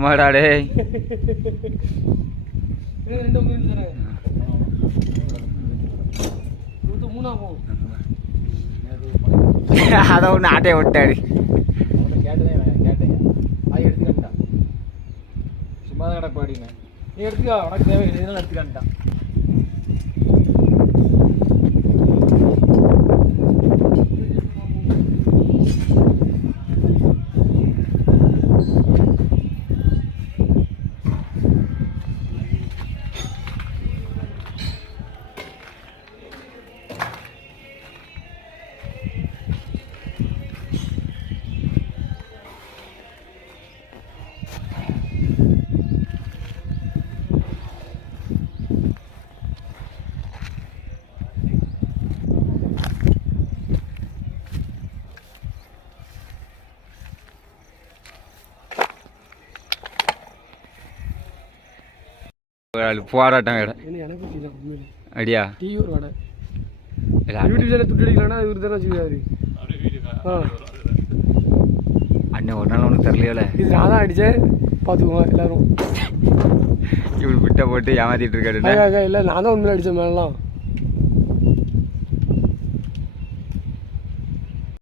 அம்மாடா டேய் அதை ஒன்று ஆட்டையை விட்டாடி எடுத்துக்கிட்டான் சும்மா தான் கிடப்பாடிங்க நீ எடுத்துக்கா உனக்கு தேவை இதெல்லாம் எடுத்துக்கான்ட்டான் போராட்டம் வேட அடியா டிவி ஒரு வடை யூடியூப் சேனல் துட்டு அடிக்கலாம்னா இவர் தானே வச்சுக்காரு அண்ணன் ஒரு நாள் ஒன்றும் தெரியலையோல இது நான் தான் அடித்தேன் பார்த்துக்குவோம் எல்லாரும் இப்படி விட்ட போட்டு ஏமாத்திட்டு இருக்காரு இல்லை நான் தான் உண்மையில அடித்தேன் மேலாம்